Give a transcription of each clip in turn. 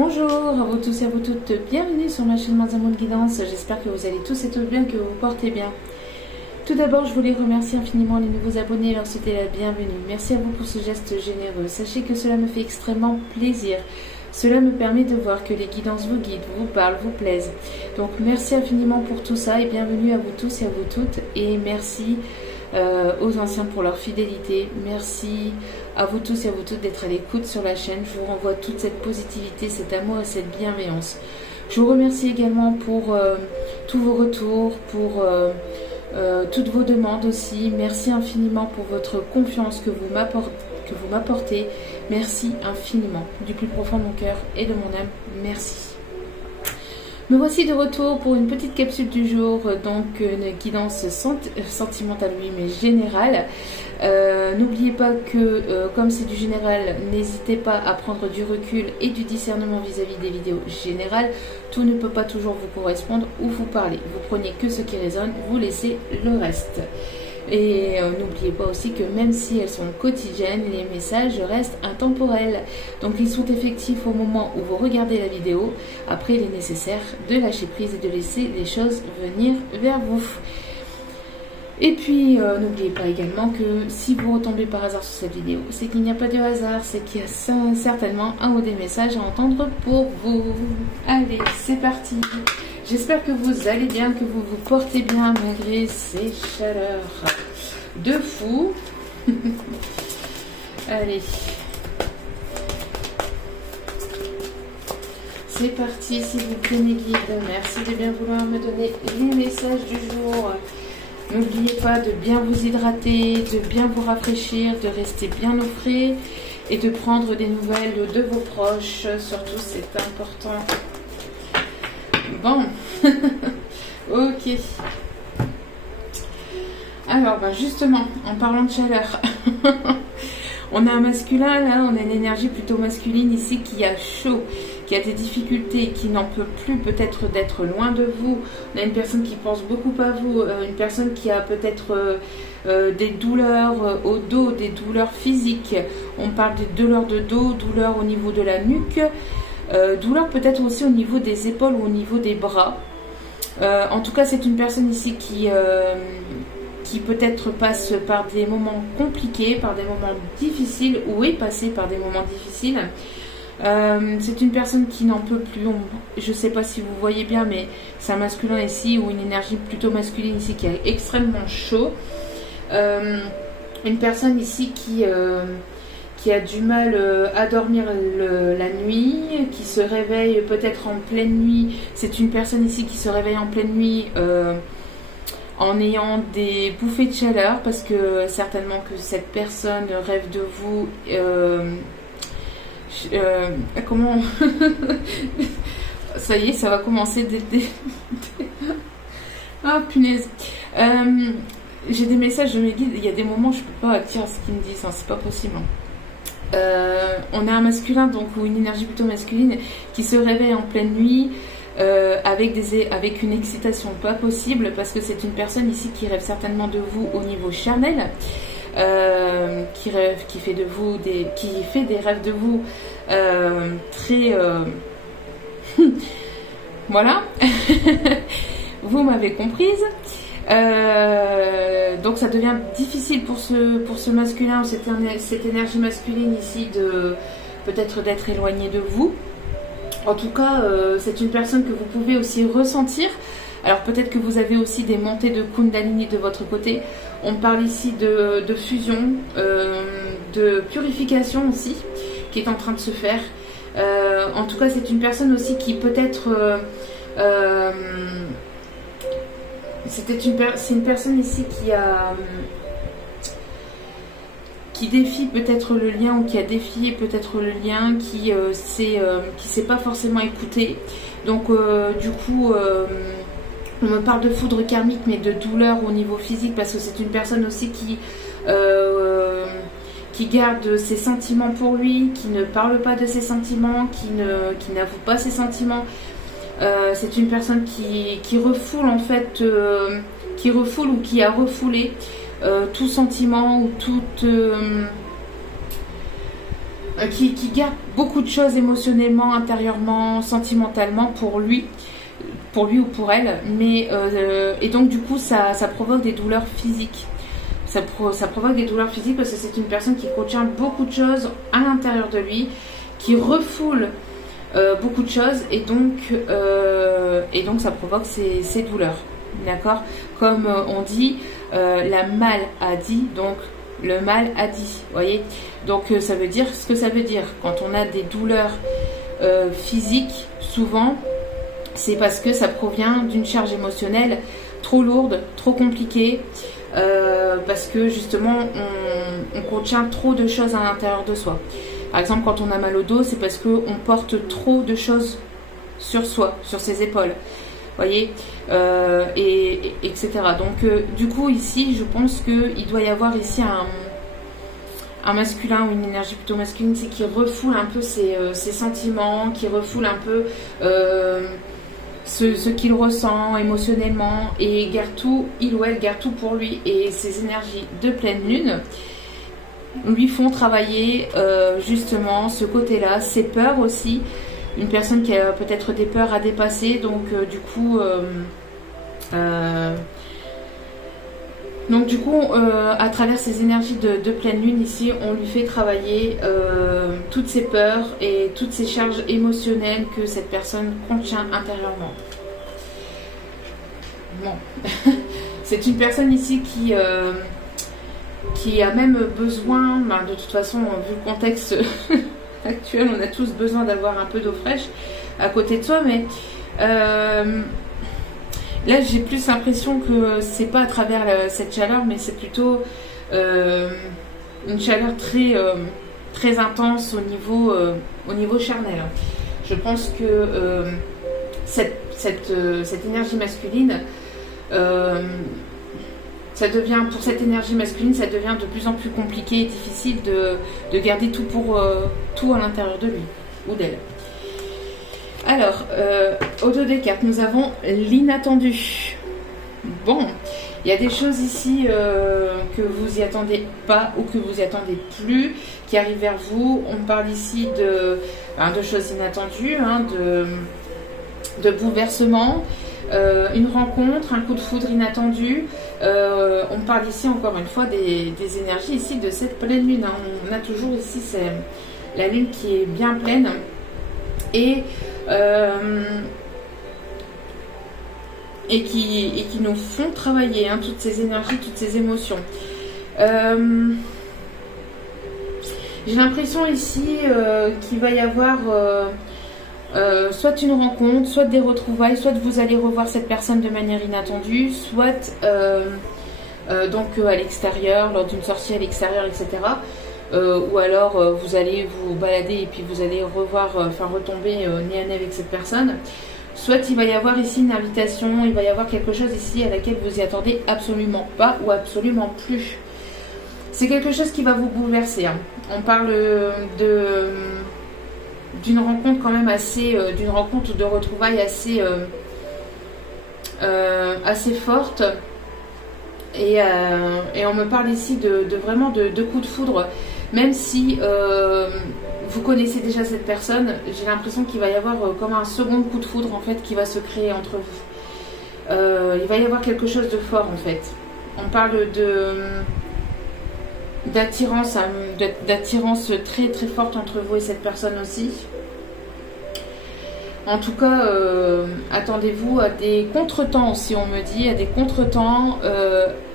Bonjour à vous tous et à vous toutes, bienvenue sur ma chaîne Mazamoun Guidance, j'espère que vous allez tous et toutes bien, que vous vous portez bien. Tout d'abord, je voulais remercier infiniment les nouveaux abonnés et leur souhaiter la bienvenue. Merci à vous pour ce geste généreux, sachez que cela me fait extrêmement plaisir. Cela me permet de voir que les guidances vous guident, vous parlent, vous plaisent. Donc merci infiniment pour tout ça et bienvenue à vous tous et à vous toutes. Et merci aux anciens pour leur fidélité. Merci à vous tous et à vous toutes d'être à l'écoute sur la chaîne. Je vous renvoie toute cette positivité, cet amour et cette bienveillance. Je vous remercie également pour tous vos retours, pour toutes vos demandes aussi. Merci infiniment pour votre confiance que vous m'apportez. Merci infiniment du plus profond de mon cœur et de mon âme. Merci. Me voici de retour pour une petite capsule du jour, donc une guidance sentimentale, oui, mais générale. N'oubliez pas que comme c'est du général, n'hésitez pas à prendre du recul et du discernement vis-à-vis des vidéos générales. Tout ne peut pas toujours vous correspondre ou vous parler. Vous prenez que ce qui résonne, vous laissez le reste. Et n'oubliez pas aussi que même si elles sont quotidiennes, les messages restent intemporels. Donc ils sont effectifs au moment où vous regardez la vidéo. Après, il est nécessaire de lâcher prise et de laisser les choses venir vers vous. Et puis, n'oubliez pas également que si vous retombez par hasard sur cette vidéo, c'est qu'il n'y a pas de hasard, c'est qu'il y a certainement un ou des messages à entendre pour vous. Allez, c'est parti. J'espère que vous allez bien, que vous vous portez bien malgré ces chaleurs de fou. Allez. C'est parti, s'il vous plaît mes guides. Merci de bien vouloir me donner les messages du jour. N'oubliez pas de bien vous hydrater, de bien vous rafraîchir, de rester bien au frais et de prendre des nouvelles de vos proches. Surtout, c'est important. Bon, ok. Alors, justement, en parlant de chaleur, on a un masculin, là, on a une énergie plutôt masculine ici qui a chaud, qui a des difficultés, qui n'en peut plus peut-être d'être loin de vous. On a une personne qui pense beaucoup à vous, une personne qui a peut-être des douleurs au dos, des douleurs physiques. On parle des douleurs de dos, douleurs au niveau de la nuque. Douleur peut-être aussi au niveau des épaules ou au niveau des bras. En tout cas, c'est une personne ici qui peut-être passe par des moments compliqués, par des moments difficiles ou est passée par des moments difficiles. C'est une personne qui n'en peut plus. Je ne sais pas si vous voyez bien, mais c'est un masculin ici ou une énergie plutôt masculine ici qui est extrêmement chaud. Une personne ici qui a du mal à dormir la nuit, qui se réveille peut-être en pleine nuit. C'est une personne ici qui se réveille en pleine nuit en ayant des bouffées de chaleur, parce que certainement que cette personne rêve de vous. Comment ça y est, ça va commencer Ah punaise. J'ai des messages de mes guides, il y a des moments où je peux pas dire ce qu'ils me disent, hein, c'est pas possible. On a un masculin, donc, ou une énergie plutôt masculine qui se réveille en pleine nuit avec une excitation pas possible, parce que c'est une personne ici qui rêve certainement de vous au niveau charnel, qui fait des rêves de vous très voilà. Vous m'avez comprise. Donc ça devient difficile pour ce masculin, cette énergie masculine ici, peut-être d'être éloigné de vous. En tout cas, c'est une personne que vous pouvez aussi ressentir. Alors peut-être que vous avez aussi des montées de Kundalini de votre côté. On parle ici de fusion, de purification aussi, qui est en train de se faire. En tout cas, c'est une personne aussi qui peut-être... c'est une personne ici qui défie peut-être le lien, ou qui a défié peut-être le lien, qui s'est pas forcément écouté. Donc du coup, on me parle de foudre karmique, mais de douleur au niveau physique, parce que c'est une personne aussi qui garde ses sentiments pour lui, qui ne parle pas de ses sentiments, qui n'avoue pas ses sentiments. C'est une personne qui refoule en fait, qui refoule ou qui a refoulé tout sentiment ou toute qui garde beaucoup de choses émotionnellement, intérieurement, sentimentalement pour lui ou pour elle, mais et donc du coup ça provoque des douleurs physiques. Ça provoque des douleurs physiques parce que c'est une personne qui contient beaucoup de choses à l'intérieur de lui, qui refoule beaucoup de choses, et donc ça provoque ces douleurs. D'accord? Comme on dit, la mal a dit, donc le mal a dit. Voyez? Donc ça veut dire ce que ça veut dire. Quand on a des douleurs physiques, souvent, c'est parce que ça provient d'une charge émotionnelle trop lourde, trop compliquée, parce que justement on contient trop de choses à l'intérieur de soi. Par exemple, quand on a mal au dos, c'est parce qu'on porte trop de choses sur soi, sur ses épaules. Voyez, etc. Donc du coup ici, je pense qu'il doit y avoir ici un masculin ou une énergie plutôt masculine, c'est qui refoule un peu ses sentiments, qui refoule un peu ce qu'il ressent émotionnellement, et garde tout, il ou elle garde tout pour lui. Et ces énergies de pleine lune lui font travailler justement ce côté-là, ses peurs aussi. Une personne qui a peut-être des peurs à dépasser, donc du coup à travers ces énergies de pleine lune ici, on lui fait travailler toutes ses peurs et toutes ces charges émotionnelles que cette personne contient intérieurement. Bon, c'est une personne ici qui a même besoin, de toute façon, vu le contexte actuel, on a tous besoin d'avoir un peu d'eau fraîche à côté de soi, mais là j'ai plus l'impression que c'est pas à travers cette chaleur, mais c'est plutôt une chaleur très intense au niveau charnel. Je pense que cette énergie masculine, pour cette énergie masculine, ça devient de plus en plus compliqué et difficile de garder tout à l'intérieur de lui ou d'elle. Alors, au dos des cartes, nous avons l'inattendu. Bon, il y a des choses ici que vous y attendez pas ou que vous y attendez plus, qui arrivent vers vous. On parle ici de choses inattendues, de bouleversements. Une rencontre, un coup de foudre inattendu. On parle ici encore une fois des énergies ici de cette pleine lune. On a toujours ici la lune qui est bien pleine et qui nous font travailler toutes ces énergies, toutes ces émotions. J'ai l'impression ici qu'il va y avoir soit une rencontre, soit des retrouvailles, soit vous allez revoir cette personne de manière inattendue, soit donc à l'extérieur, lors d'une sortie à l'extérieur, etc. Ou alors vous allez vous balader et puis vous allez retomber nez à nez avec cette personne. Soit il va y avoir ici une invitation, il va y avoir quelque chose ici à laquelle vous y attendez absolument pas ou absolument plus. C'est quelque chose qui va vous bouleverser. On parle d'une rencontre quand même d'une rencontre de retrouvailles assez forte, et on me parle ici vraiment de coups de foudre, même si vous connaissez déjà cette personne. J'ai l'impression qu'il va y avoir comme un second coup de foudre en fait qui va se créer entre vous. Il va y avoir quelque chose de fort en fait. On parle d'attirance très très forte entre vous et cette personne aussi. En tout cas, attendez-vous à des contretemps aussi, on me dit, à des contretemps,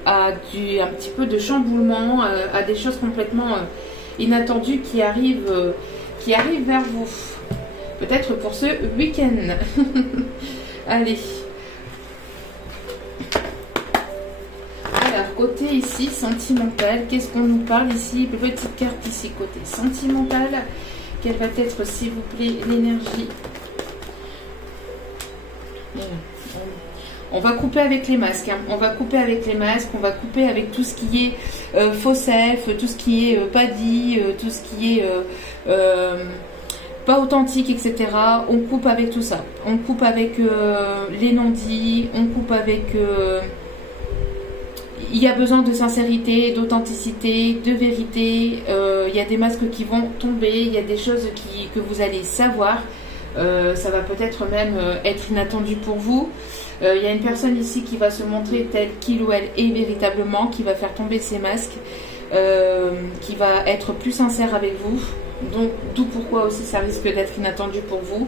à un petit peu de chamboulement, à des choses complètement inattendues qui arrivent vers vous. Peut-être pour ce week-end. Allez. Alors, côté ici, sentimental, qu'est-ce qu'on nous parle ici? Petite carte ici, côté sentimental. Quelle va être, s'il vous plaît, l'énergie? On va couper avec les masques, on va couper avec les masques, on va couper avec tout ce qui est faux self, tout ce qui est pas dit, tout ce qui est pas authentique, etc. On coupe avec tout ça. On coupe avec les non-dits, on coupe avec... il y a besoin de sincérité, d'authenticité, de vérité. Il y a des masques qui vont tomber, il y a des choses que vous allez savoir. Ça va peut-être même être inattendu pour vous. Il y a une personne ici qui va se montrer telle qu'il ou elle est véritablement, qui va faire tomber ses masques, qui va être plus sincère avec vous. Donc, d'où pourquoi aussi ça risque d'être inattendu pour vous.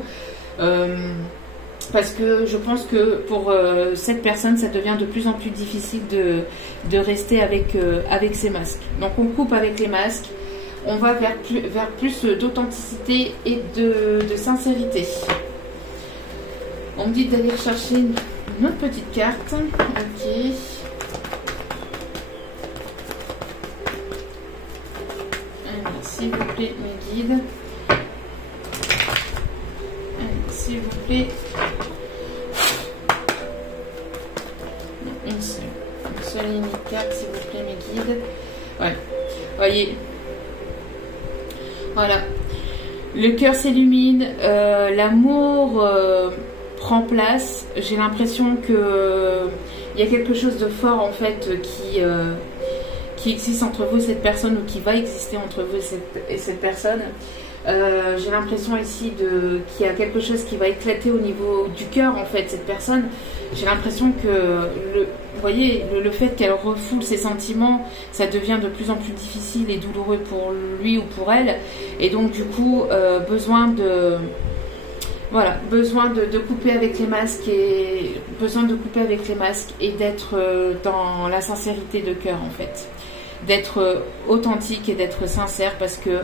Parce que je pense que pour cette personne, ça devient de plus en plus difficile de rester avec ces masques. Donc on coupe avec les masques, on va vers plus d'authenticité et de sincérité. On me dit d'aller chercher une autre petite carte. Ok. Alors, s'il vous plaît, mes guides. S'il vous plaît. Une seule ligne de carte, s'il vous plaît, mes guides. Ouais. Voyez. Voilà. Le cœur s'illumine. L'amour prend place. J'ai l'impression que il y a quelque chose de fort, en fait, qui existe entre vous et cette personne, ou qui va exister entre vous et cette personne. J'ai l'impression ici qu'il y a quelque chose qui va éclater au niveau du cœur, en fait, cette personne. J'ai l'impression que, vous voyez, le fait qu'elle refoule ses sentiments, ça devient de plus en plus difficile et douloureux pour lui ou pour elle. Et donc, du coup, besoin de couper avec les masques et d'être dans la sincérité de cœur, en fait. D'être authentique et d'être sincère, parce que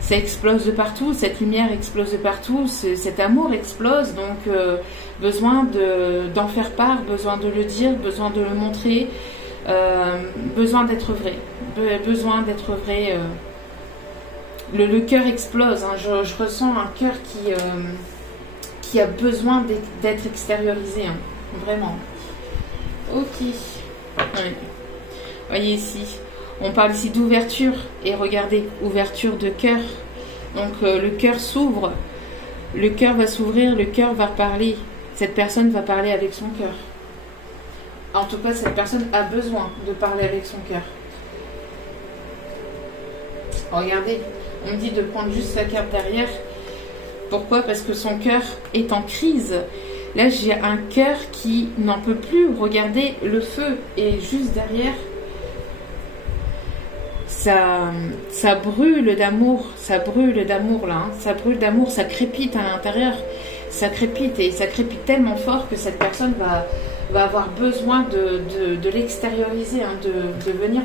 ça explose de partout, cette lumière explose de partout, cet amour explose, donc besoin d'en faire part, besoin de le dire, besoin de le montrer, besoin d'être vrai, le cœur explose, hein. Je ressens un cœur qui a besoin d'être extériorisé, hein. Vraiment. Ok. Ouais. Voyez ici. On parle ici d'ouverture, et regardez, ouverture de cœur. Donc le cœur s'ouvre, le cœur va s'ouvrir, le cœur va parler. Cette personne va parler avec son cœur. En tout cas, cette personne a besoin de parler avec son cœur. Regardez, on me dit de prendre juste sa carte derrière. Pourquoi? Parce que son cœur est en crise. Là, j'ai un cœur qui n'en peut plus. Regardez, le feu est juste derrière. Ça brûle d'amour, là, hein. Ça brûle d'amour, ça crépite à l'intérieur, ça crépite, et ça crépite tellement fort que cette personne va avoir besoin de l'extérioriser, hein, de venir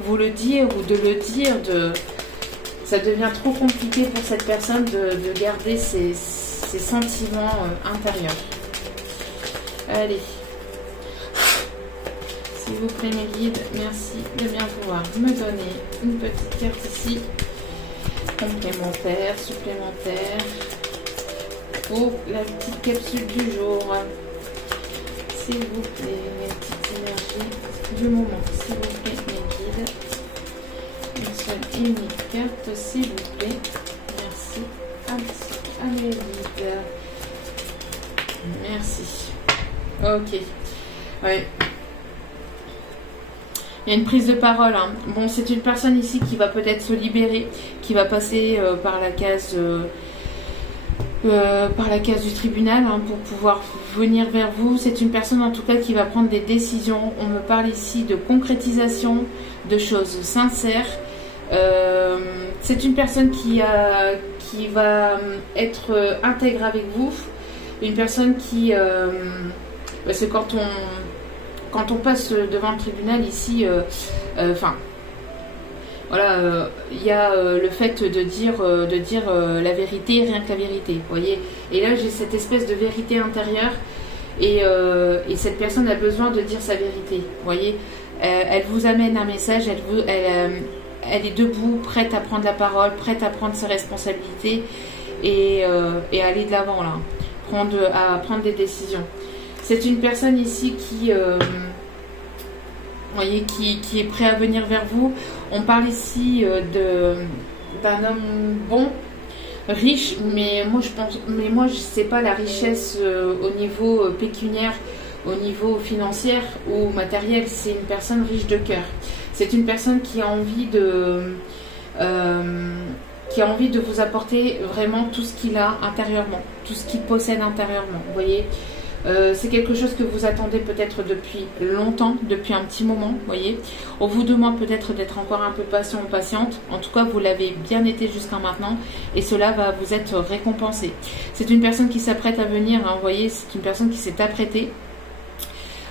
vous le dire, ou de le dire, ça devient trop compliqué pour cette personne de garder ses sentiments intérieurs. Allez. S'il vous plaît, mes guides, merci de bien pouvoir me donner une petite carte ici, complémentaire, supplémentaire, pour la petite capsule du jour. S'il vous plaît, mes petites énergies du moment, s'il vous plaît, mes guides. Une seule et unique carte, s'il vous plaît. Merci à mes guides. Merci. Ok. Ouais. Il y a une prise de parole, hein. Bon, c'est une personne ici qui va peut-être se libérer, qui va passer par la case du tribunal, hein, pour pouvoir venir vers vous. C'est une personne en tout cas qui va prendre des décisions. On me parle ici de concrétisation, de choses sincères. C'est une personne qui va être intègre avec vous. Une personne qui... parce que quand on passe devant le tribunal ici, voilà, il y a le fait de dire la vérité, rien que la vérité, vous voyez. Et là, j'ai cette espèce de vérité intérieure, et cette personne a besoin de dire sa vérité, vous voyez. Elle vous amène un message, elle est debout, prête à prendre la parole, prête à prendre ses responsabilités, et aller de l'avant, là, à prendre des décisions. C'est une personne ici qui est prêt à venir vers vous. On parle ici d'un homme bon, riche, mais moi je sais pas la richesse au niveau pécuniaire au niveau financier ou matériel, c'est une personne riche de cœur. C'est une personne qui a envie de vous apporter vraiment tout ce qu'il a intérieurement, tout ce qu'il possède intérieurement. Vous voyez, c'est quelque chose que vous attendez peut-être depuis longtemps, depuis un petit moment. Vous voyez, on vous demande peut-être d'être encore un peu patient ou patiente. En tout cas, vous l'avez bien été jusqu'à maintenant et cela va vous être récompensé. C'est une personne qui s'apprête à venir. Hein, vous voyez, c'est une personne qui s'est apprêtée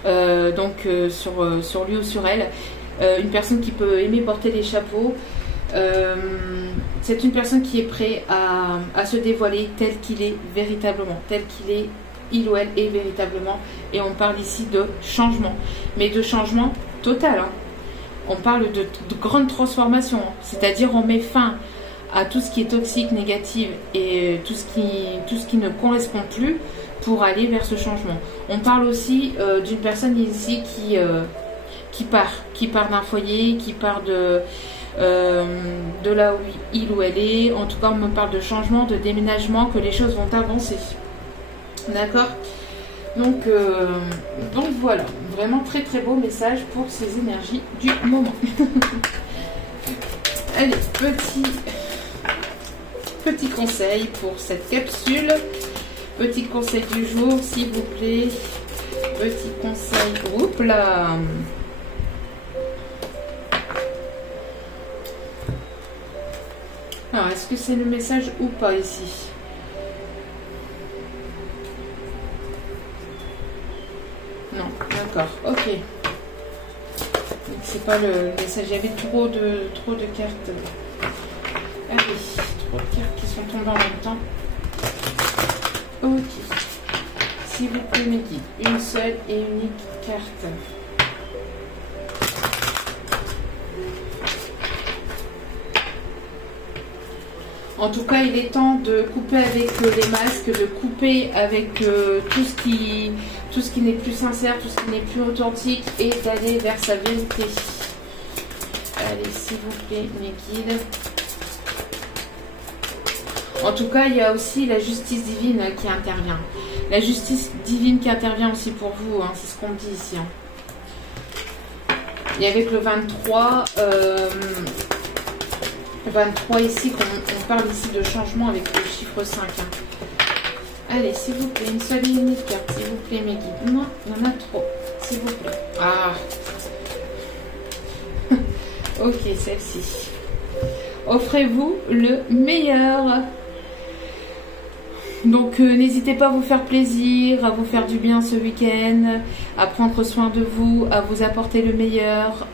sur lui ou sur elle. Une personne qui peut aimer porter les chapeaux. C'est une personne qui est prête à se dévoiler tel qu'il est véritablement, tel qu'il est, il ou elle est véritablement. Et on parle ici de changement, mais de changement total. Hein. On parle de grande transformation, hein. C'est-à-dire on met fin à tout ce qui est toxique, négatif et tout ce qui ne correspond plus pour aller vers ce changement. On parle aussi d'une personne ici qui part d'un foyer, qui part de là où il ou elle est. En tout cas, on me parle de changement, de déménagement, que les choses vont avancer. D'accord ? Donc voilà, vraiment très très beau message pour ces énergies du moment. Allez, petit conseil pour cette capsule. Petit conseil du jour, s'il vous plaît. Petit conseil. Oups là. Alors, est-ce que c'est le message ou pas ici? Non, d'accord, ok. Donc c'est pas le message, il y avait trop de cartes. Allez, trop de cartes qui sont tombées en même temps. Ok. S'il vous plaît, mes guides, une seule et unique carte. En tout cas, il est temps de couper avec les masques, de couper avec tout ce qui n'est plus sincère, tout ce qui n'est plus authentique et d'aller vers sa vérité. Allez, s'il vous plaît, mes guides. En tout cas, il y a aussi la justice divine qui intervient. La justice divine qui intervient aussi pour vous, hein, c'est ce qu'on me dit ici. Hein. Et avec le 23... 23 ici, on parle ici de changement avec le chiffre 5. Hein. Allez, s'il vous plaît, une seule et unique carte, s'il vous plaît, mes guides. Non, il y en a trop, s'il vous plaît. Ah. Ok, celle-ci. Offrez-vous le meilleur. Donc, n'hésitez pas à vous faire plaisir, à vous faire du bien ce week-end, à prendre soin de vous, à vous apporter le meilleur.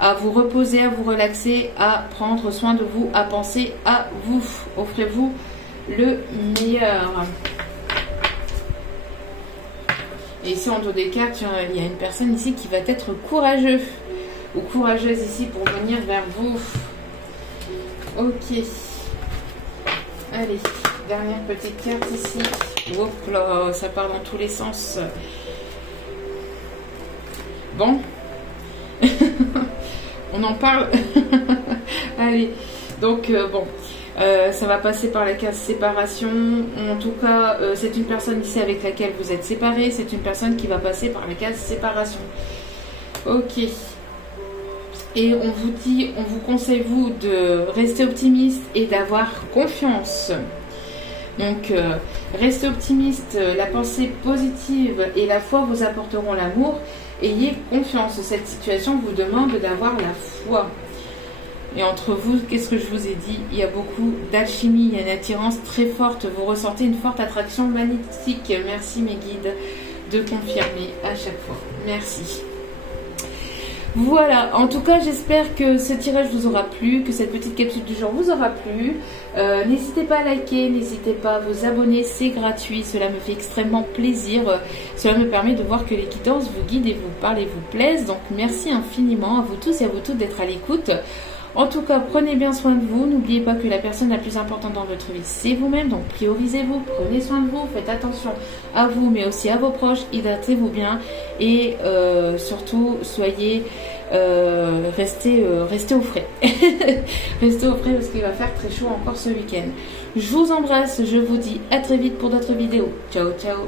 À vous reposer, à vous relaxer, à prendre soin de vous, à penser à vous. Offrez-vous le meilleur. Et ici, en dos des cartes, il y a une personne ici qui va être courageux ou courageuse ici pour venir vers vous. Ok. Allez, dernière petite carte ici. Hop là, ça part dans tous les sens. Bon. On en parle. Allez, donc bon, ça va passer par la case séparation. En tout cas, c'est une personne ici avec laquelle vous êtes séparés. C'est une personne qui va passer par la case séparation. Ok. Et on vous dit, on vous conseille vous de rester optimiste et d'avoir confiance. Donc, restez optimiste, la pensée positive et la foi vous apporteront l'amour. Ayez confiance. Cette situation vous demande d'avoir la foi. Et entre vous, qu'est-ce que je vous ai dit? Il y a beaucoup d'alchimie, il y a une attirance très forte. Vous ressentez une forte attraction magnétique. Merci mes guides de confirmer à chaque fois. Merci. Voilà, en tout cas j'espère que ce tirage vous aura plu, que cette petite capsule du jour vous aura plu. N'hésitez pas à liker, n'hésitez pas à vous abonner, c'est gratuit, cela me fait extrêmement plaisir. Cela me permet de voir que les guidances vous guident et vous parlent et vous plaisent. Donc merci infiniment à vous tous et à vous toutes d'être à l'écoute. En tout cas, prenez bien soin de vous. N'oubliez pas que la personne la plus importante dans votre vie, c'est vous-même. Donc, priorisez-vous, prenez soin de vous, faites attention à vous, mais aussi à vos proches. Hydratez-vous bien et surtout, soyez, restez au frais. Restez au frais parce qu'il va faire très chaud encore ce week-end. Je vous embrasse, je vous dis à très vite pour d'autres vidéos. Ciao, ciao.